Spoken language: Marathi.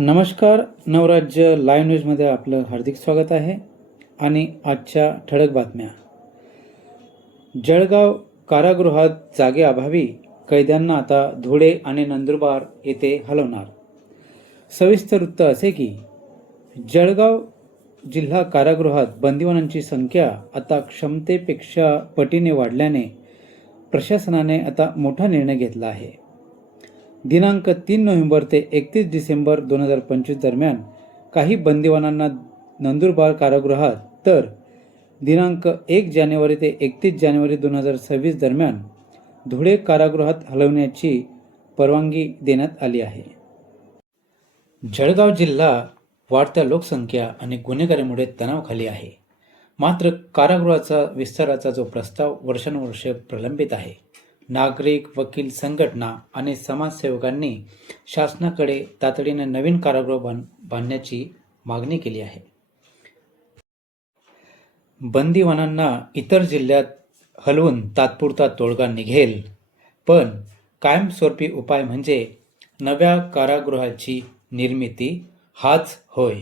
नमस्कार नवराज्य लाईव्ह न्यूजमध्ये आपलं हार्दिक स्वागत आहे आणि आजच्या ठळक बातम्या. जळगाव कारागृहात जागेअभावी कैद्यांना आता धुळे आणि नंदुरबार येथे हलवणार. सविस्तर वृत्त असे की जळगाव जिल्हा कारागृहात बंदिवानांची संख्या आता क्षमतेपेक्षा पटीने वाढल्याने प्रशासनाने आता मोठा निर्णय घेतला आहे. दिनांक तीन नोव्हेंबर ते एकतीस डिसेंबर दोन हजार पंचवीस दरम्यान काही बंदिवानांना नंदुरबार कारागृहात तर दिनांक एक जानेवारी ते एकतीस जानेवारी दोन हजार सव्वीस दरम्यान धुळे कारागृहात हलवण्याची परवानगी देण्यात आली आहे. जळगाव जिल्हा वाढत्या लोकसंख्या आणि गुन्हेगारीमुळे तणावखाली आहे. मात्र कारागृहाचा विस्ताराचा जो प्रस्ताव वर्षानुवर्षे प्रलंबित आहे नागरिक वकील संघटना आणि समाजसेवकांनी शासनाकडे तातडीने नवीन कारागृह बांध बांधण्याची मागणी केली आहे. बंदीवानांना इतर जिल्ह्यात हलवून तात्पुरता तोडगा निघेल पण कायमस्वरूपी उपाय म्हणजे नव्या कारागृहाची निर्मिती हाच होय.